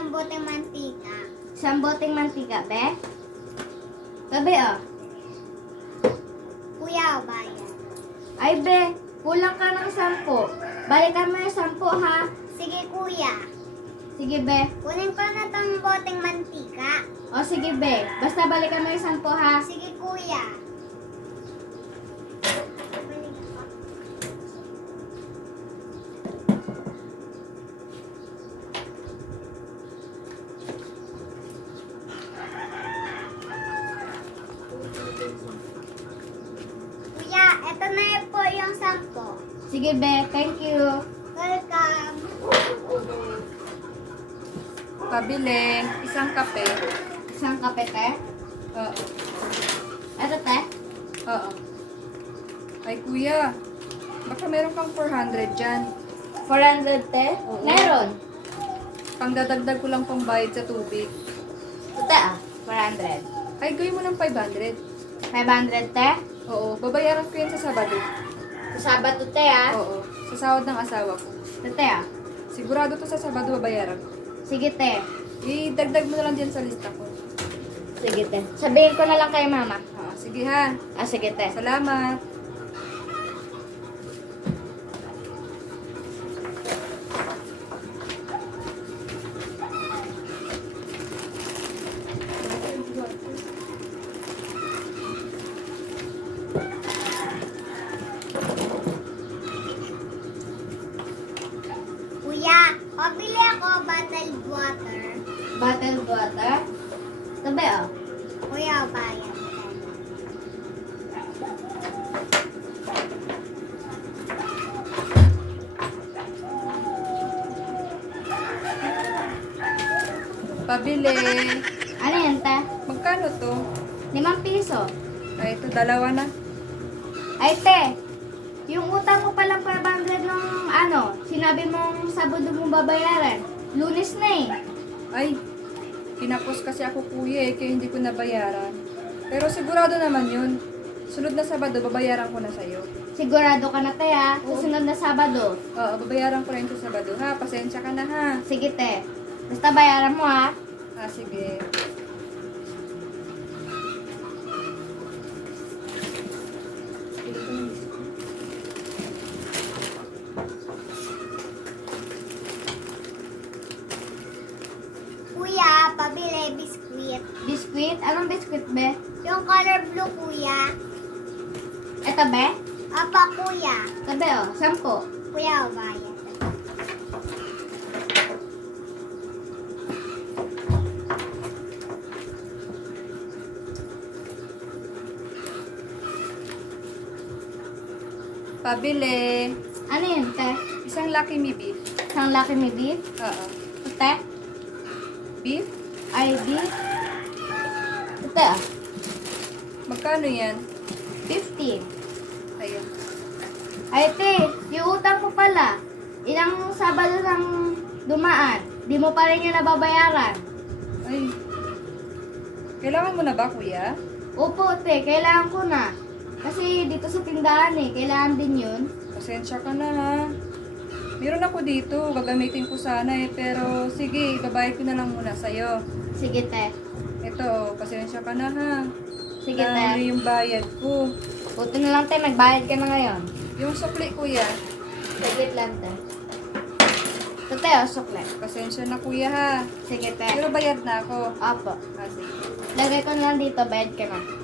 isang boteng mantika. Isang boteng mantika, be? Tabi, oh. Kuya, bayad. Ay, be, kulang ka ng 10. Balikan mo yung 10, ha? Sige, kuya. Sige, be. Kunin ko na tong boteng mantika. O, sige, be. Basta balikan mo yung 10, ha? Sige, kuya. Kuya, eto na po yung 10. Sige, be. Thank you. Welcome. Pabili, isang kape. Isang kape, te. Oo. Eto, te. Oo. Ay kuya, baka meron kang 400 dyan. 400, te. Oo. Meron. Pangdadagdag ko lang pambayad sa tubig. Ito, te, 400. Ay, gawin mo ng 500. 500, te. Oo, babayaran ko yan sa Sabado. Sa Sabado, te, ah. Oo, sa sahod ng asawa ko. Ito, te, ah. Sigurado to sa Sabado babayaran ko. Sige, te. Idagdag mo na lang dyan sa lista ko. Sige, te. Sabihin ko na lang kay mama. Sige ha. Ah, sige, te. Salamat. Kuya, pabili ako bottled water. Bottled water. Tabi, oh. Kuya, bayad. Pabili. Ano yan, te? Magkano to? 5 piso. Ay, ito, dalawa na. Ay, te. Yung utang ko palang 500 nung sinabi mong Sabado mong babayaran. Lunes na eh. Ay, kinapos kasi ako kuya kaya hindi ko nabayaran. Pero sigurado naman yun. Sunod na Sabado, babayaran ko na sa'yo. Sigurado ka na, te, ah. Susunod na Sabado. Oo, babayaran ko rin sa Sabado ha. Pasensya ka na ha. Sige, te. Basta bayaran mo, ha. Sige. Kuya, pabili biskuit. Biskuit? Anong biskuit, be? Yung color blue, kuya. Eto, be? Apa, kuya. Tabi, oh. 10. Kuya, bayad. Pabili. Ano yun, te? Isang Lucky Me beef. Isang Lucky Me beef? Oo. Te? Beef? Ay, beef? Te, ah. Magkano yan? 50. Ayun. Ay, te. Yung utang ko pala. Ilang Sabado nang dumaan. Di mo pa rin yung nababayaran. Ay. Kailangan mo na ba, kuya? Opo, te. Kailangan ko na. Kasi dito sa tindahan eh. Kailangan din yun. Pasensya ka na ha. Meron ako dito, gagamitin ko sana pero sige, ibabayad ko na lang muna sa'yo. Sige, te. Ito, pasensya ka na ha. Sige, Ano te. yung bayad ko. Buti na lang, te. Magbayad ka na ngayon. Yung sukli, kuya. Saglit lang, te. Ito, te. O, sukle. Pasensya na, kuya ha. Sige, te. Pero bayad na ako. Opo. Sige. Lagay ko na lang dito. Bayad ka na.